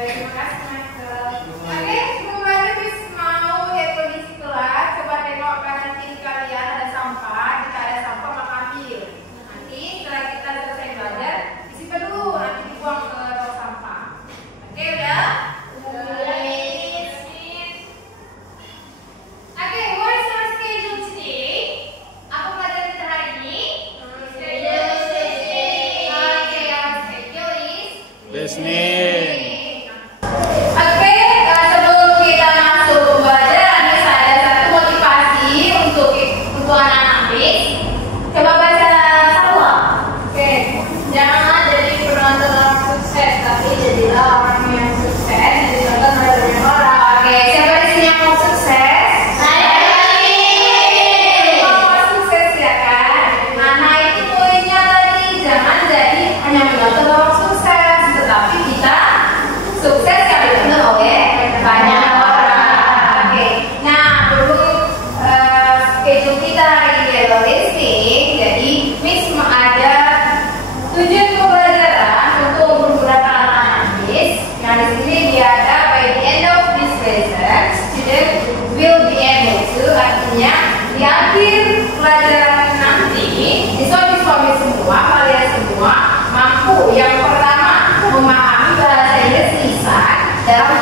Terima kasih, Michael. Oke, sebelum lanjut, Miss mau lihat kondisi kelas. Coba tengok kanan kiri kalian ada sampah. Jika ada sampah, maka ambil. Nanti setelah kita selesai belajar, disimpan dulu. Nanti dibuang ke tong sampah. Oke, udah? Oke, what is our schedule today? Apa pelajaran kita hari ini? Oke, our schedule is Listening. Oke, sebelum kita masuk pembelajaran, ada satu motivasi untuk anak-anak Miss. Coba baca Salwa. Oke, jangan jadi penonton orang sukses, tapi jadilah orang yang sukses. Jadi tonton banyak orang. Oke, siapa di sini yang mau sukses? Saya. Mau sukses ya kan? Anak itu poinnya tadi jangan jadi hanya menonton orang sukses, tetapi kita sukses yang ditonton oleh banyak orang. Oke, nah berhubung schedule kita hari ini adalah listening, jadi Miss ada tujuan pembelajaran untuk beberapa anak-anak Miss. Yang di sini dia ada by the end of this lesson, student will be able to, artinya di akhir pelajaran nanti, siswa-siswa semua, kalian semua mampu yang pertama memahami bahasa Inggris lisan dalam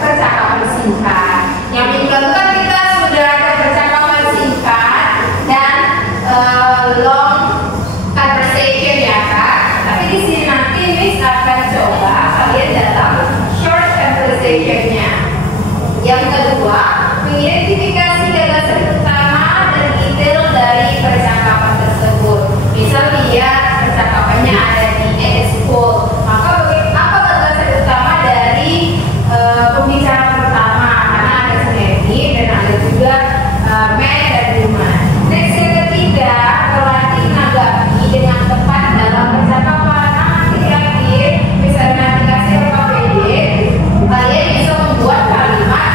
percakapan singkat. Yang minggu lalu kan kita sudah ada percakapan singkat dan long conversation ya kan. Tapi di sini nanti Miss akan coba kalian dalam short conversationnya. Yang kedua, mengidentifikasi gagasan utama dan detail dari percakapan tersebut. Misal lihat percakapannya ada di school, maka apa gagasan utama dari pembicara pertama? Karena ada Suneti dan ada juga Matt dan Duman. Next, yang ketiga, berlatih menanggapi dengan tepat dalam percakapan. Nanti di akhir, misalnya nanti kasih KPD, kalian bisa membuat kalimat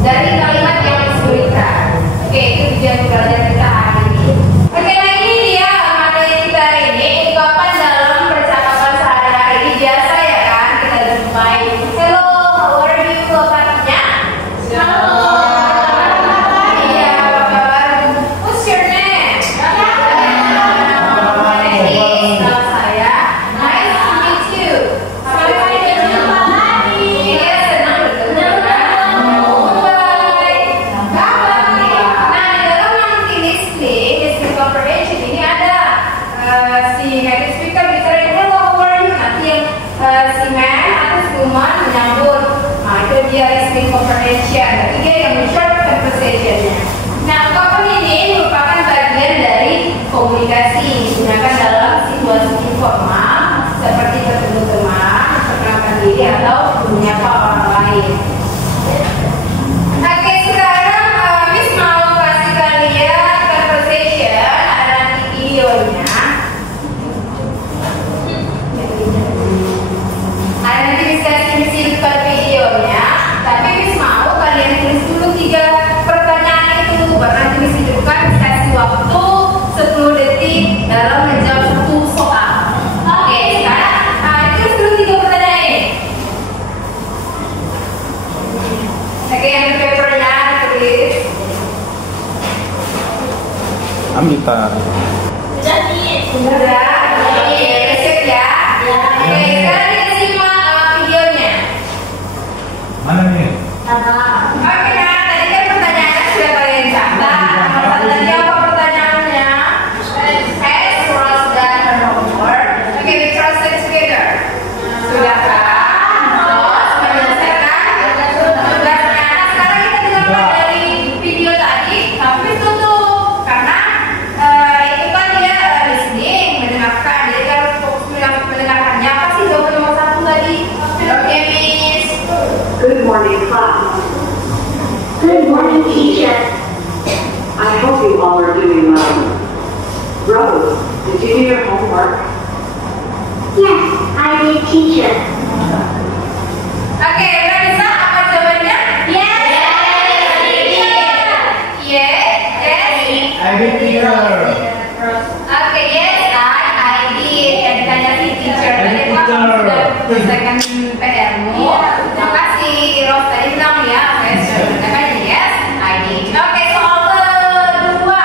dari kalimat yang disuruhkan. Oke, itu tujuan pembelajaran kita hari ini. Oke, nah ini dia materi kita hari ini. Ungkapan dalam percakapan sehari-hari ini biasa ya kan, kita jumpai. Hello, how are you? Artinya? Halo. Iya, apa kabar? What's your name? My name is, nama saya. Nice to meet you. Sampai jumpa lagi. Iya, senang bertemu kan? Bye. Nah, di dalam nanti listening comprehension ini ada si native speaker bicara hello, how are you? Nanti yang si man atau si woman menyambut. Nah, itu dia listening comprehension. Ketiga yang short conversation-nya. Nah, ungkapan ini merupakan bagian dari komunikasi digunakan dalam situasi informal seperti bertemu teman, memperkenalkan diri atau menyapa orang lain. Oke, sekarang Miss mau kasih kalian conversation, ada nanti videonya. Ada nanti Miss kasih hidupkan videonya, tapi Miss mau kalian tulis dulu 3 pertanyaan itu. Baru nanti Miss hidupkan, Miss kasih waktu 10 detik dalam menjawab 1 soal. Oke, sekarang tulis dulu 3 pertanyaan ini. Oke, yang papernya tulis. Amita. Udah, resep ya. Oke, sekarang kita simak videonya. Mana nih? Oke, nah tadi kan pertanyaannya sudah kalian catat. Tadi apa pertanyaannya? As Rose dan her homework. Oke, we translate together. Sudah kan? Terus menyelesaikan tugasnya. Nah, sekarang kita dengarkan dari video tadi, tapi tutup karena itu kan dia listening, mendengarkan. Jadi kalau fokus mendengarkannya, apa sih jawaban nomor 1 tadi? Oke, Miss. Good morning, class. Good morning, teacher. I hope you all are doing well. Rose, did you do your homework? Yes, I did, teacher. Oke, udah bisa? Apa jawabannya? Yes. I did teacher. Oke, yes, I did. Dan ditanya si teacher. I did, Tadi Pak teacher. sudah menyelesaikan PR-mu. Makasih, Ros tadi bilang ya. Saya sudah mengatakan yes, I did. Oke, soal kedua.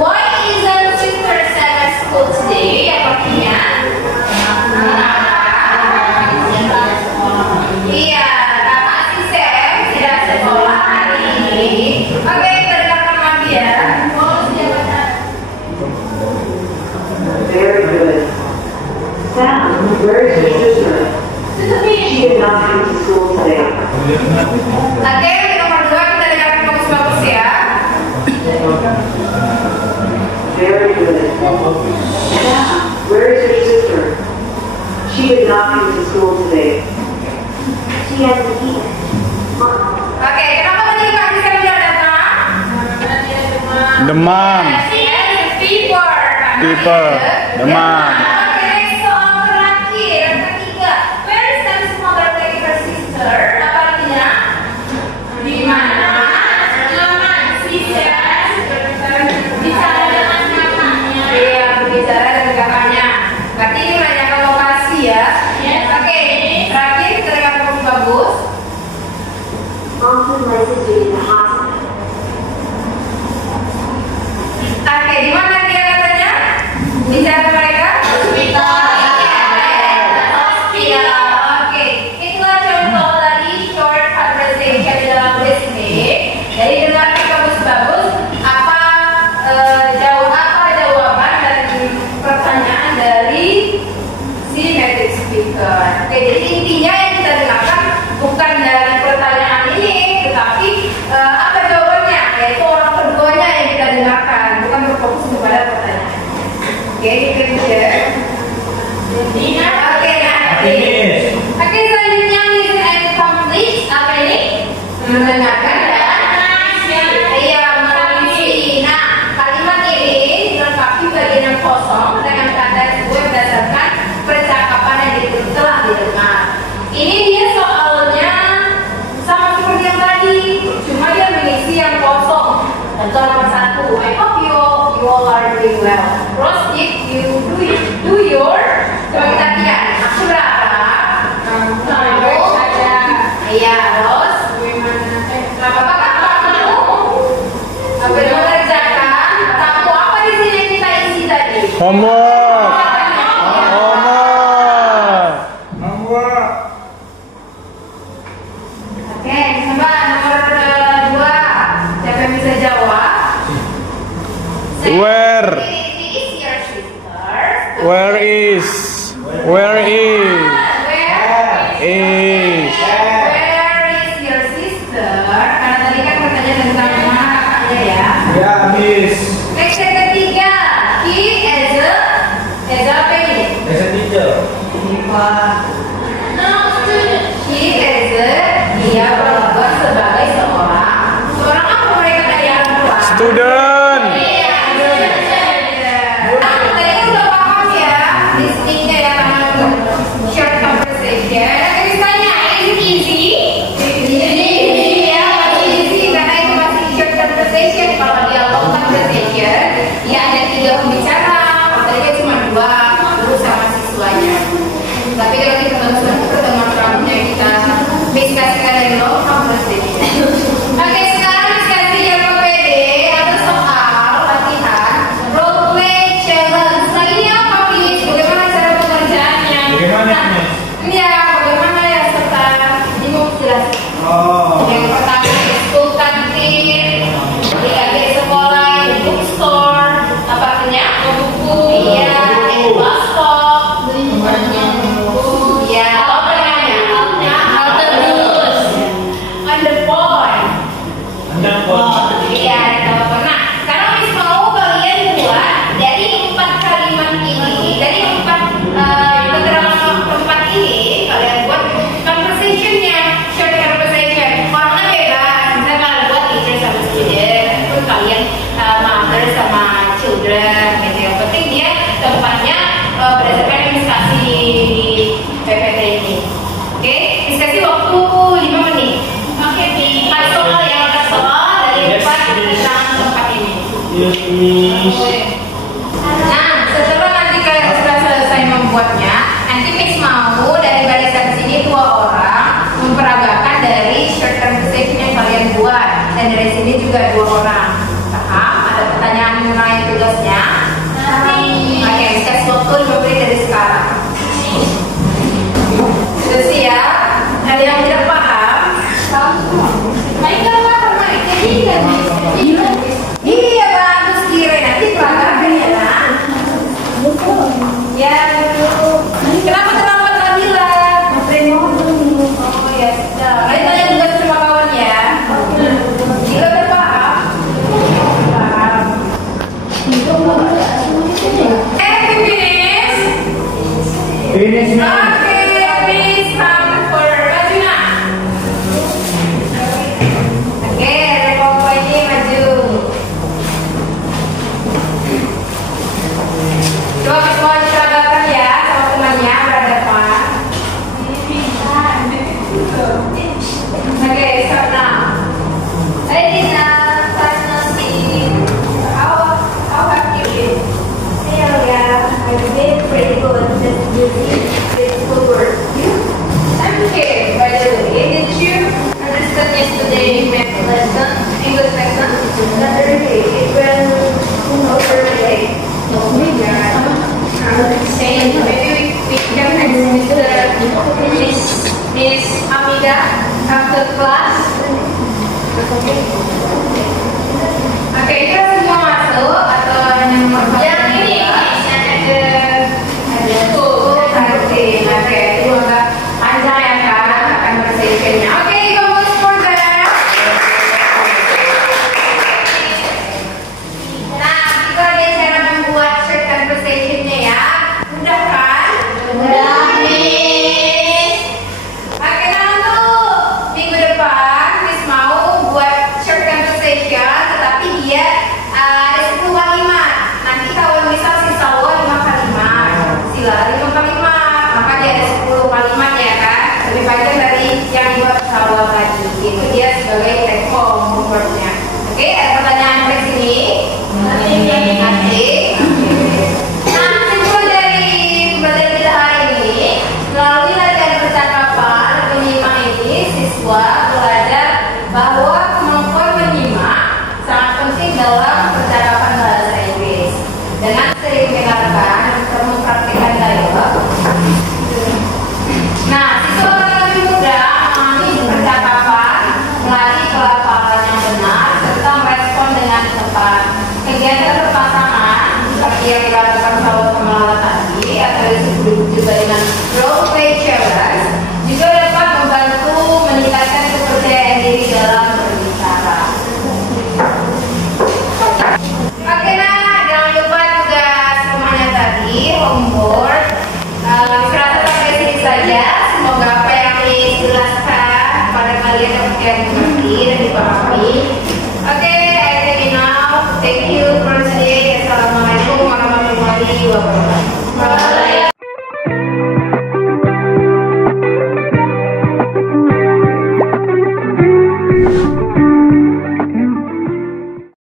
Why isn't Sister Sarah at school today? Artinya, iya, karena si Sam tidak sekolah hari ini. Oke, kita dengarkan lagi ya. Very good. Sam, where is your sister? She did not come to school today. Oke, nomor 2 kita dengarkan bagus-bagus ya. Very good. Sam, where is your sister? She did not come to school today. She has a fever. Oke, kenapa tadi Pak Rizka tidak datang? Demam. Yes, fever. Fever, demam. Oke, next soal terakhir, yang ketiga. Where is Sam's mother take her sister? Apa artinya? Di mana? Si Sam bicara dengan kakaknya. Iya, berbicara dengan kakaknya. Berarti ini menanyakan lokasi ya. Oke, terakhir kita dengar bagus. Mom took my sister to the hospital. Oke, di mana dia katanya? Bicara mereka? Hospital. Hospital. Oke, itulah contoh dari short conversation dalam listening. Jadi dengarkan bagus-bagus apa jawaban dan pertanyaan dari si native speaker. Oke, jadi intinya yang kita dengarkan bukan dari pertanyaan ini, tetapi apa jawabannya, yaitu orang keduanya yang kita dengarkan, bukan berfokus kepada pertanyaan. Oke, kerja. Oke, nanti. Oke, selanjutnya listen and complete. Apa ini? Mendengarkan dan iya, mengisi. Nah, kalimat ini dilengkapi bagian yang kosong dengan kata sesuai berdasarkan percakapan yang telah didengar. Ini dia soalnya sama seperti yang tadi, cuma dia mengisi yang kosong. Contoh nomor 1, I hope you all are doing well. Terus if you do your, coba kita lihat, aku berapa? Iya, terus apakah kamu apa yang mengerjakan? Kamu apa di sini yang kita isi tadi? Homework. Homework. Oke, coba nomor 2. Siapa yang bisa jawab? Where? Is your sister? Where is? Where is? Where is your sister? Karena tadi kan pertanyaan tentang mana kakaknya ya. Ya, Miss. Next yang ketiga, he as apa ini? As a teacher. He as dia bertugas sebagai seorang apa mereka tadi yang keluar? Student. Iya, tadi udah paham ya listeningnya ya, karena short conversation. Jadi tanya, is it easy? Easy ya, masih easy karena itu masih short conversation. Kalau dia long conversation, ya ada 3 pembicara, tadi cuma 2, guru sama siswanya. Tapi kalau kita pertemuan pramunya kita diskusikan dari long conversation. Oke, sekarang diskusi yang pede atau soal Finish. Nah, setelah nanti kalian sudah selesai membuatnya, nanti Mix mau dari barisan sini 2 orang memperagakan dari short conversation yang kalian buat, dan dari sini juga 2 orang. Paham? Ada pertanyaan mengenai tugasnya? Oke, kasih waktu 5 menit dari sekarang. Sudah siap? Ada yang tidak paham? Iya, bagus kira nanti peragakan ya, nak. Ya, kenapa terlambat Nabila? Oh ya, sudah. Kalian tanya tugas sama kawan ya. Gila udah paham? Paham. Finish. Finish, man. Okay, please come for Rajuna. Oke, Repo ini maju. Coba semua diperagakan ya sama temannya berhadapan. Oke, start now. Ladies and gentlemen, how have you been? Yeah, I did pretty good. Just busy with schoolwork. I'm okay. By the way, did you understand yesterday math lesson, English lesson? Not really. It went over my day. Saying maybe we can ask Miss Amida after class.